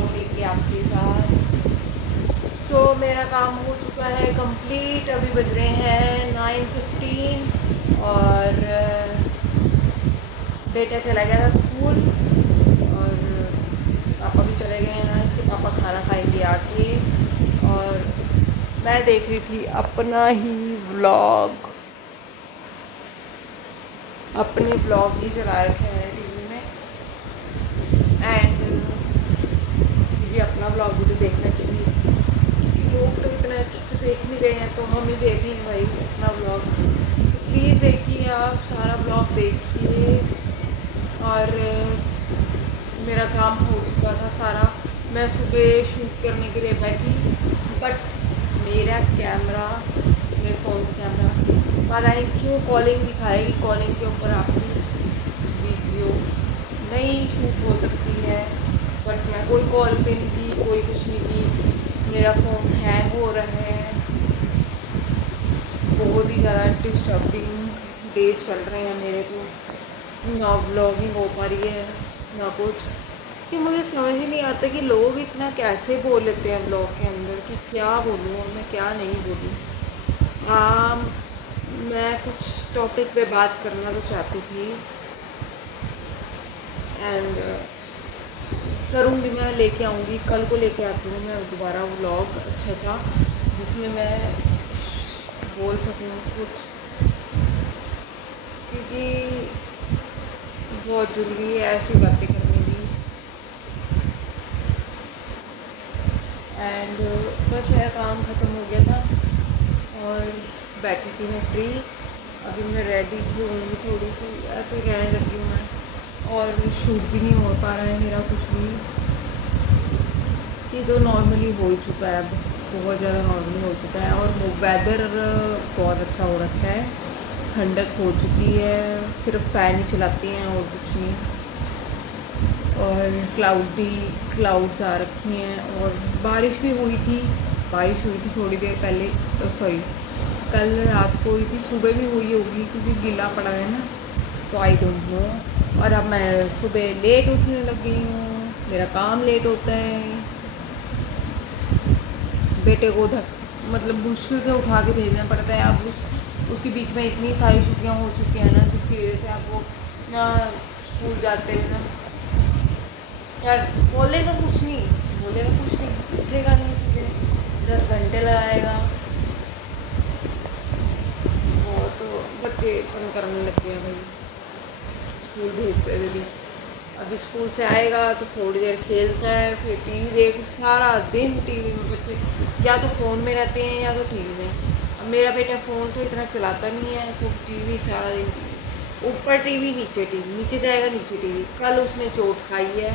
Blog लेके आपके साथ। मेरा काम हो चुका है कंप्लीट। अभी बज रहे हैं 9:15 और बेटा चला गया था स्कूल और इसके पापा भी चले गए हैं। इसके पापा खाना खाएंगे आके और मैं देख रही थी अपना ही व्लॉग। अपने ब्लॉग ही चला रखे हैं टीवी में। एंड ये अपना ब्लॉग भी तो देखना चाहिए क्योंकि लोग तो इतना अच्छे से देख नहीं रहे हैं, तो हम ही देख लें भाई अपना ब्लॉग। तो प्लीज़ देखिए, आप सारा ब्लॉग देखिए। और मेरा काम हो चुका था सारा। मैं सुबह शूट करने के लिए बैठी, बट मेरा कैमरा, मेरे फ़ोन का कैमरा पता नहीं क्यों कॉलिंग दिखाएगी। कॉलिंग के ऊपर आपकी वीडियो नहीं शूट हो सकती है, बट मैं कोई कॉल पे नहीं की, कोई कुछ नहीं की। मेरा फ़ोन हैंग हो रहा है। बहुत ही ज़्यादा डिस्टर्बिंग डेज चल रहे हैं मेरे। तो ना व्लॉगिंग हो पा रही है ना कुछ, कि मुझे समझ ही नहीं आता कि लोग इतना कैसे बोल लेते हैं ब्लॉग के अंदर कि क्या बोलूँ और मैं क्या नहीं बोलूँ। मैं कुछ टॉपिक पे बात करना तो चाहती थी एंड करूँगी। मैं लेके आऊँगी, कल को लेके आती हूँ मैं दोबारा व्लॉग अच्छा सा, जिसमें मैं बोल सकूँ कुछ, क्योंकि बहुत ज़रूरी है ऐसी बातें करनी भी। एंड बस मेरा काम ख़त्म हो गया था और बैठी थी मैं फ्री। अभी मैं रेडी भी होंगी थोड़ी सी, ऐसे ही रहने लगी हूँ मैं। और शूट भी नहीं हो पा रहा है मेरा कुछ भी। ये तो नॉर्मली हो ही चुका है, अब बहुत ज़्यादा नॉर्मली हो चुका है। और वेदर बहुत अच्छा हो रखा है, ठंडक हो चुकी है, सिर्फ फ़ैन ही चलाती हैं और कुछ नहीं। और क्लाउड्स आ रखी हैं और बारिश भी हुई थी। थोड़ी देर पहले, सॉरी कल रात को हुई थी, सुबह भी हुई होगी क्योंकि गीला पड़ा है ना, तो आई डोंट नो। और अब मैं सुबह लेट उठने लग गई हूँ, मेरा काम लेट होता है। बेटे को मतलब मुश्किल से उठा के भेजना पड़ता है। अब उसके बीच में इतनी सारी छुट्टियाँ हो चुकी हैं ना, जिसकी वजह से आप वो ना स्कूल जाते हुए ना यार बोलेगा कुछ नहीं, उठेगा नहीं, सुबह 10 घंटे लगाएगा। वो तो बच्चे तंग करने लग गए हैं भाई स्कूल भेजते हुए भी। अभी स्कूल से आएगा तो थोड़ी देर खेलता है, फिर टीवी देख, सारा दिन टीवी में बच्चे या तो फ़ोन में रहते हैं या तो टीवी में। अब मेरा बेटा फ़ोन तो इतना चलाता नहीं है, तो टीवी सारा दिन, ऊपर टीवी नीचे टीवी, नीचे जाएगा नीचे टीवी। कल उसने चोट खाई है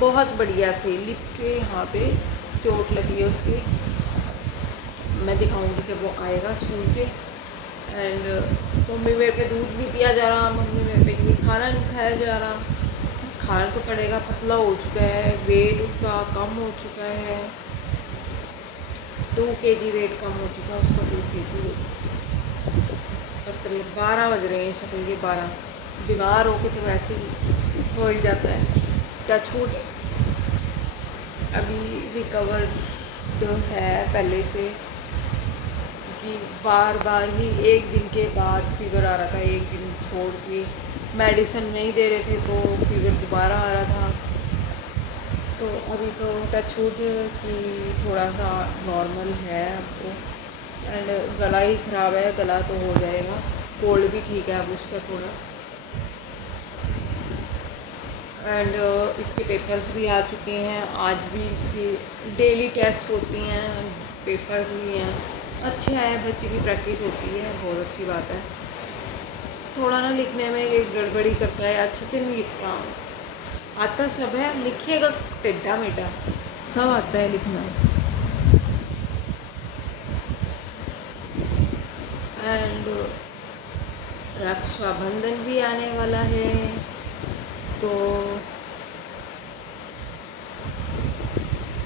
बहुत बढ़िया से, लिप्स के यहाँ पे चोट लगी है उसके। मैं दिखाऊंगी जब वो आएगा स्कूल से। एंड मम्मी मेरे पे दूध नहीं पिया जा रहा, मम्मी मेरे पे कहीं खाना नहीं खाया जा रहा। खाना तो पड़ेगा, पतला हो चुका है, वेट उसका कम हो चुका है, 2 kg वेट कम हो चुका है उसका, 2 kg वेट। पतले 12 बज रहे हैं, शक्ल के 12। बीमार होके तो वैसे ही हो ही जाता है। टचवुड अभी रिकवर तो है पहले से, कि बार बार ही एक दिन के बाद फीवर आ रहा था, एक दिन छोड़ के मेडिसिन नहीं दे रहे थे तो फीवर दोबारा आ रहा था। तो अभी तो टचवुड कि थोड़ा सा नॉर्मल है अब तो। एंड गला ही ख़राब है, गला तो हो जाएगा। कोल्ड भी ठीक है अब उसका थोड़ा। एंड इसके पेपर्स भी आ चुके हैं, आज भी इसकी डेली टेस्ट होती हैं, पेपर्स भी हैं। अच्छा है, बच्चे की प्रैक्टिस होती है, बहुत अच्छी बात है। थोड़ा ना लिखने में एक गड़बड़ी करता है, अच्छे से नहीं लिखता। आता सब है, लिखेगा टेढ़ा मेढ़ा, सब आता है लिखना। एंड रक्षाबंधन भी आने वाला है, तो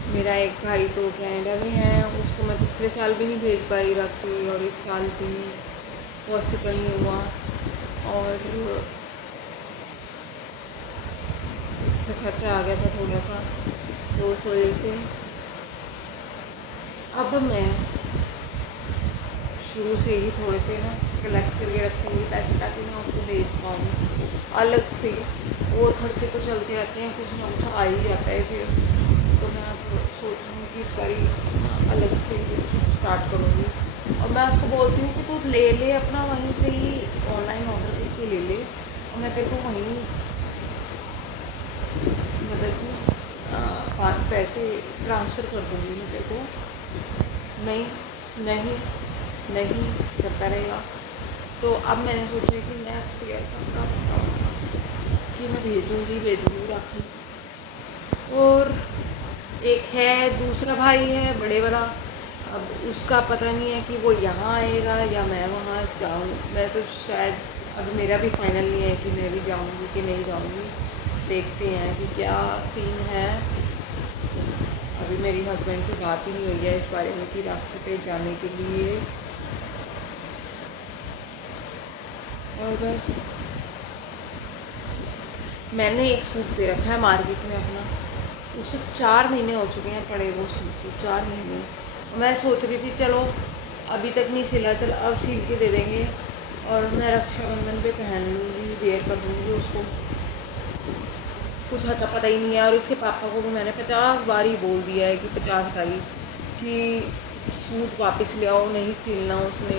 मेरा एक भाई तो कनाडा में है, उसको मैं पिछले साल भी नहीं भेज पाई राखी, और इस साल भी पॉसिबल नहीं हुआ। और तो खर्चा आ गया था थोड़ा सा, तो तो उस वजह से अब मैं शुरू से ही थोड़े से ना कलेक्ट करके रखूँगी पैसे, ताकि मैं उसको भेज पाऊँ अलग से। और खर्चे तो चलते रहते हैं, कुछ ना कुछ आ ही जाता है फिर। तो मैं अब सोच रही हूँ कि इस बार अलग से स्टार्ट करूँगी। और मैं उसको बोलती हूँ कि तू ले ले अपना, वहीं से ही ऑनलाइन ऑर्डर करके ले ले, और मैं तेरे को वहीं मतलब कि पैसे ट्रांसफ़र कर दूँगी मैं तेरे को। नहीं नहीं नहीं करता रहेगा। तो अब मैंने सोचा कि नेक्स्ट ईयर पक्का कि मैं भेजूँगी राखी। और एक है दूसरा भाई है बड़े वाला, अब उसका पता नहीं है कि वो यहाँ आएगा या मैं वहाँ जाऊँ। मैं तो शायद अब मेरा भी फाइनल नहीं है कि मैं भी जाऊँगी कि नहीं जाऊँगी, देखते हैं कि क्या सीन है। अभी मेरी हस्बैंड से बात ही नहीं हुई है इस बारे में कि रास्ते पे जाने के लिए। और बस मैंने एक सूट दे रखा है मार्केट में अपना, उसे 4 महीने हो चुके हैं पड़े वो सूट को, 4 महीने। मैं सोच रही थी चलो अभी तक नहीं सिला, चल अब सिल के दे देंगे और मैं रक्षाबंधन पे पहन लूँगी, वेयर कर दूँगी उसको। कुछ हता पता ही नहीं है। और इसके पापा को भी मैंने 50 बार ही बोल दिया है कि 50 बारी कि सूट वापस ले आओ, नहीं सिलना उसने।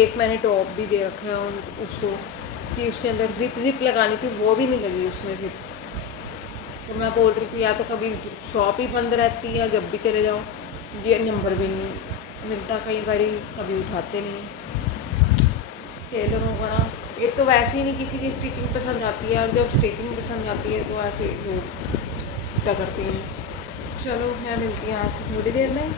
एक मैंने टॉप भी दे रखा है उसको कि उसके अंदर जिप लगानी थी, वो भी नहीं लगी उसमें जिप। तो मैं बोल रही थी या तो कभी शॉप ही बंद रहती है, जब भी चले जाओ ये नंबर भी नहीं मिलता, कई बार कभी उठाते नहीं टेलरों का ना। एक तो वैसे ही नहीं किसी की स्टिचिंग पसंद आती है, और जब स्टिचिंग पसंद आती है तो ऐसे लोग क्या करते हैं। चलो मैं मिलती हूँ आपसे थोड़ी देर में।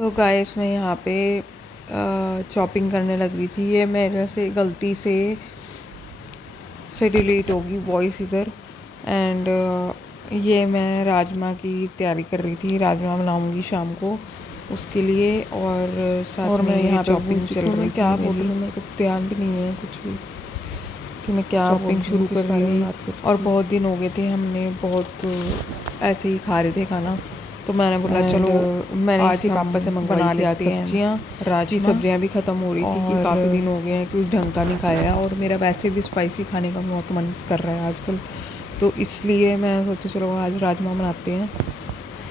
तो गाइस मैं यहाँ पे चॉपिंग करने लग रही थी। ये मेरे से गलती से डिलीट होगी वॉइस इधर। एंड ये मैं राजमा की तैयारी कर रही थी, राजमा बनाऊंगी शाम को उसके लिए। और साथ में यहाँ चॉपिंग चल रही थी। क्या बोल रही हूँ मेरे को तो ध्यान भी नहीं है कुछ भी कि मैं क्या चॉपिंग शुरू कर रही थी। और बहुत दिन हो गए थे, हमने बहुत ऐसे ही खा रहे थे खाना, तो मैंने बोला चलो मैंने आज ही पापा से मंगवा ली आज सब्जियाँ। राजमा सब्जियाँ भी ख़त्म हो रही थी कि काफ़ी दिन हो गए हैं कि उस ढंग का नहीं खाया, और मेरा वैसे भी स्पाइसी खाने का बहुत मन कर रहा है आजकल, तो इसलिए मैं सोचा चलो आज राजमा बनाते हैं।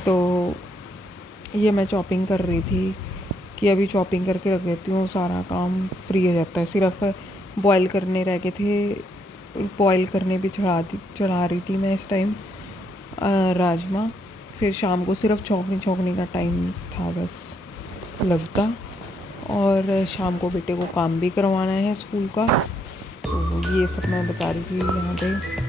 तो ये मैं चॉपिंग कर रही थी कि अभी चॉपिंग करके रख देती हूँ, सारा काम फ्री हो जाता है। सिर्फ बॉईल करने रह गए थे, बॉईल करने भी चढ़ा रही थी मैं इस टाइम राजमा। फिर शाम को सिर्फ छौंकने का टाइम था बस लगता। और शाम को बेटे को काम भी करवाना है स्कूल का, तो ये सब मैं बता रही थी यहाँ पे।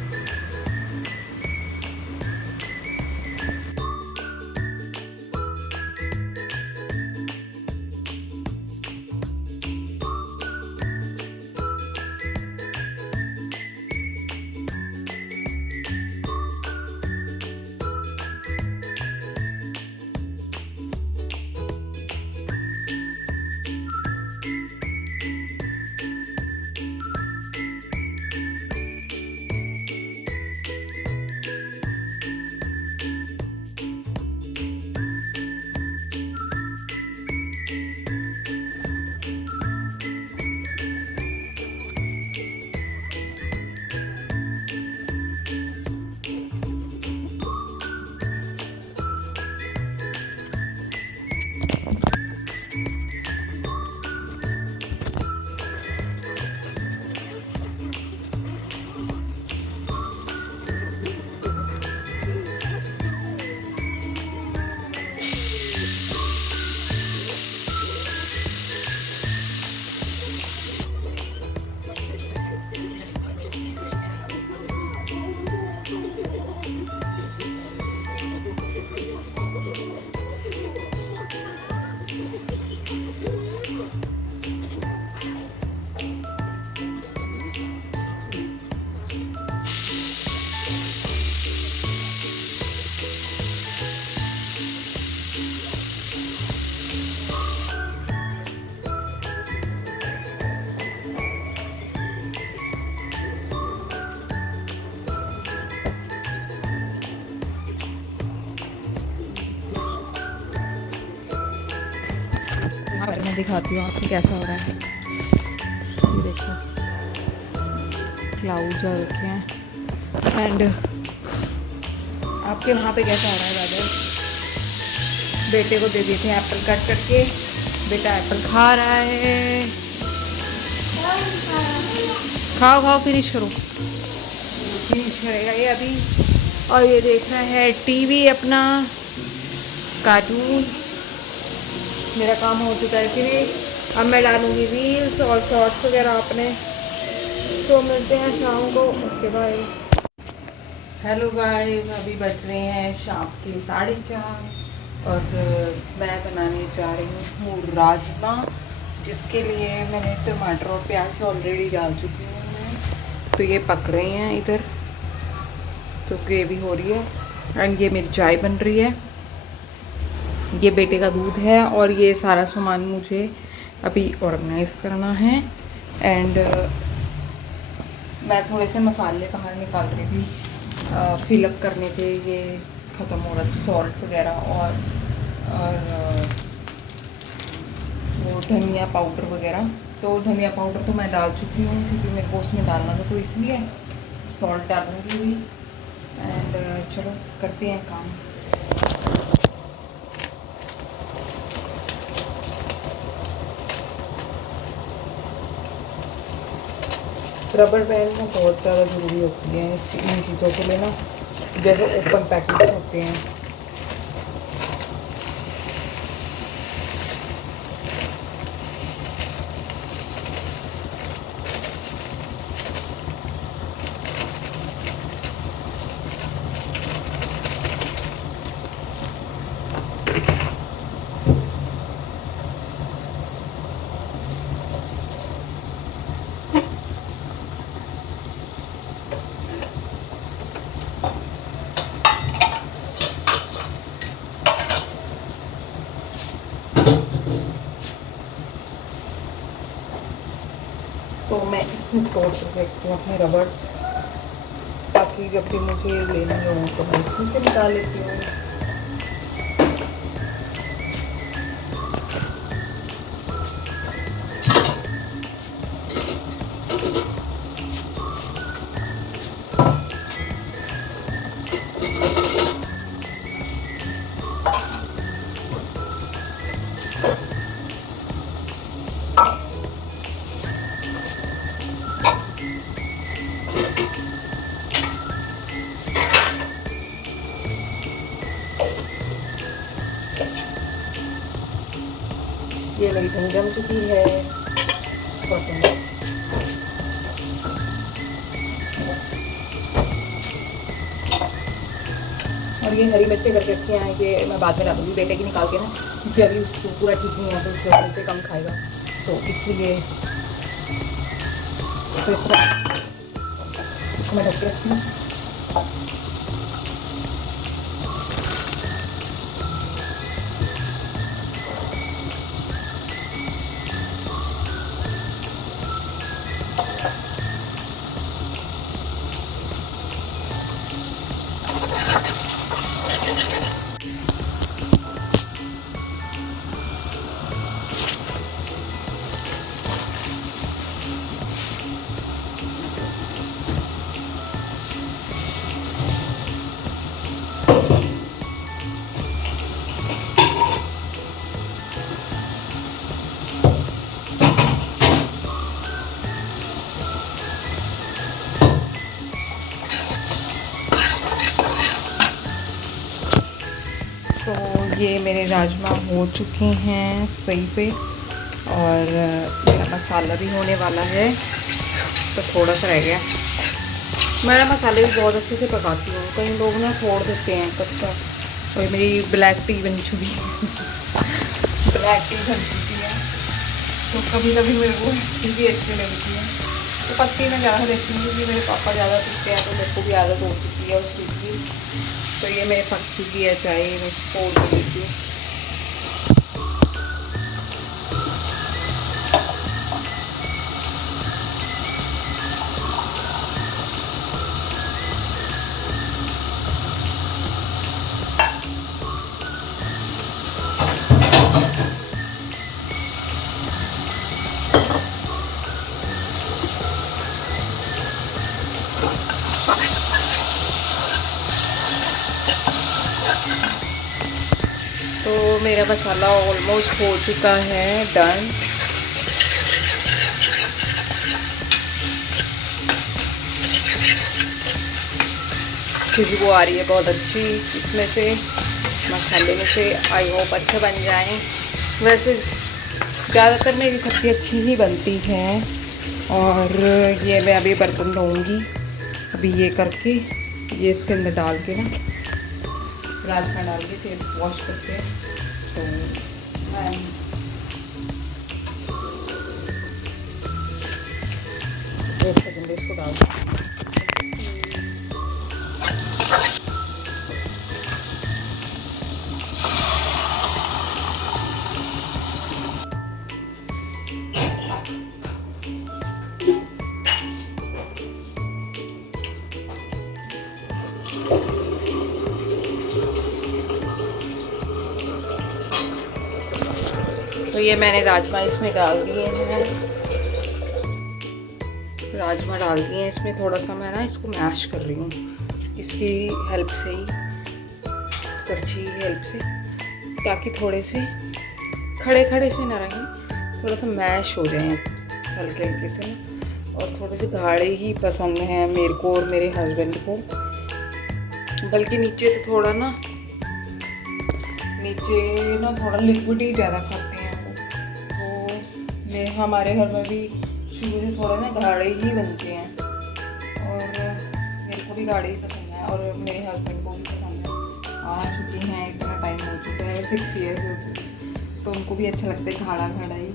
मैं दिखाती हूँ आपको कैसा हो रहा है। ये देखो क्लाउड्स आ रखे हैं एंड आपके वहाँ पे कैसा आ रहा है वेदर। बेटे को दे दिए थे एप्पल कट करके, बेटा एप्पल खा रहा है। खाओ खाओ फिनिश करो, फिनिश करेगा ये अभी। और ये देख रहा है टीवी अपना कार्टून। मेरा काम हो चुका है फिनिश। अब मैं डालूँगी रील्स और शॉर्ट्स वगैरह अपने। तो मिलते हैं शाम को, ओके बाय। हेलो गाइस, अभी बज रहे हैं शाम के 4:30 और मैं बनाने जा रही हूँ राजमा, जिसके लिए मैंने टमाटर और प्याज ऑलरेडी डाल चुकी हूँ मैं। तो ये पक रहे हैं इधर, तो ग्रेवी हो रही है एंड ये मेरी चाय बन रही है। ये बेटे का दूध है और ये सारा सामान मुझे अभी ऑर्गेनाइज करना है। एंड मैं थोड़े से मसाले बाहर निकाल रही थी, फिलअप करने थे, ये ख़त्म हो रहा था सॉल्ट वगैरह और वो धनिया पाउडर वगैरह। तो धनिया पाउडर तो मैं डाल चुकी हूँ क्योंकि मेरे को उसमें डालना था, तो इसलिए सॉल्ट डालूँगी भी। एंड चलो करते हैं काम। रबर बैंड ना बहुत ज़्यादा ज़रूरी होती है इन चीज़ों के लिए ना, जैसे ओपन पैकेज होते हैं। तो मैं इसमें स्टोर कर सकती हूँ अपने रबड़, ताकि जब भी मुझे लेनी हो तो मैं इसमें से निकाल लेती हूँ। ये मेरी धन जम चुकी है। और ये हरी मिर्चें करके रखी हैं कि मैं बाद में डालूंगी बेटे की निकाल के ना, क्योंकि अभी उसको पूरा ठीक नहीं है तो उसको मिर्चें कम खाएगा, तो इसलिए तो इसको मैं ढक के रखती हूँ। तो ये मेरे राजमा हो चुके हैं सही पे, और मेरा मसाला भी होने वाला है, तो थोड़ा सा रह गया। मैं मसाले भी बहुत अच्छे से पकाती हूँ, कई लोग ना छोड़ देते हैं कच्चा, और मेरी ब्लैक टी बन चुकी है ब्लैक टी बन चुकी है। तो कभी कभी मेरे को टी भी अच्छी लगती है। तो पत्ती मैं ज़्यादा लेती हूँ क्योंकि मेरे पापा ज़्यादा पीते हैं, तो मेरे को भी आदत हो चुकी है उस चीज़ की। तो ये मेरे पक चुकी है चाय, मैं छोड़ देती हूँ। तो मेरा मसाला ऑलमोस्ट हो चुका है डन। खुशबू आ रही है बहुत अच्छी इसमें से, मसाले में से। आई होप अच्छे बन जाएं। वैसे ज़्यादातर मेरी सब्ज़ी अच्छी ही बनती है। और ये मैं अभी बर्तन धोऊंगी अभी ये करके, ये इसके अंदर डाल के ना राजमा डाल के फिर वॉश करते हैं। तो मैं एक सेकंड इसको डाल तो ये मैंने राजमा इसमें डाल दिए हैं। राजमा डाल दिए हैं इसमें। थोड़ा सा मैं ना इसको मैश कर रही हूँ इसकी हेल्प से ही, करछी की हेल्प से, ताकि थोड़े से खड़े खड़े से ना रहें, थोड़ा सा मैश हो जाए हल्के हल्के से। और थोड़े से गाढ़े ही पसंद हैं मेरे को और मेरे हस्बैंड को। बल्कि नीचे तो थोड़ा ना, नीचे ना थोड़ा लिक्विड ही ज़्यादा खाते हैं वो। तो मैं हमारे घर में भी शुरू से थोड़ा ना गाढ़े ही बनते हैं, और मेरे को भी गाढ़े ही पसंद है और मेरे हस्बैंड को भी पसंद है। आ चुकी हैं, इतना टाइम हो चुका है, 6 ईयर्स हो चुके हैं, तो उनको भी अच्छा लगता है गाढ़ा गाढ़ा ही।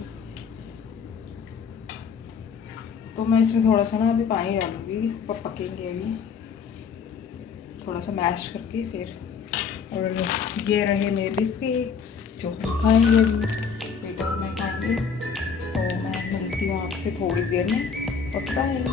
तो मैं इसमें थोड़ा सा ना अभी पानी डालूँगी, पकेंगे अभी थोड़ा सा मैश करके फिर। और ये रहे मेरे बिस्किट्स जो हम खाएंगे, बेटा मैं खाएंगे। तो मैं मिलती हूँ आपसे थोड़ी देर में, और बाय।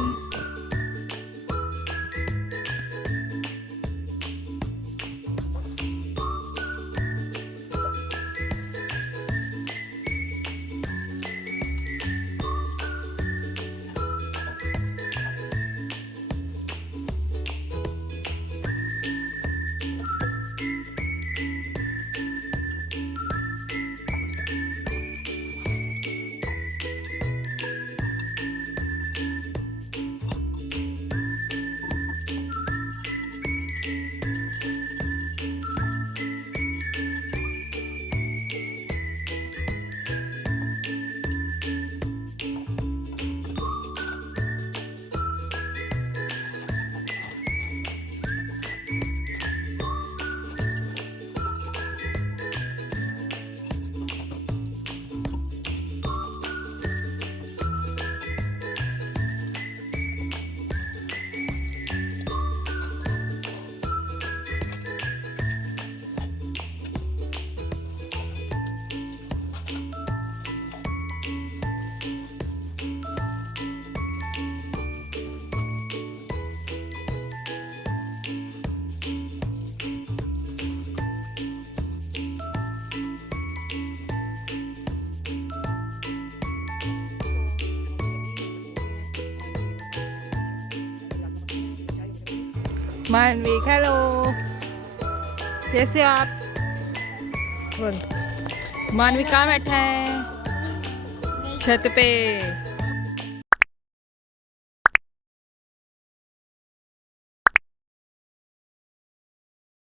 मानविक हेलो, कैसे आप? मानविक कहाँ बैठा है? छत पे।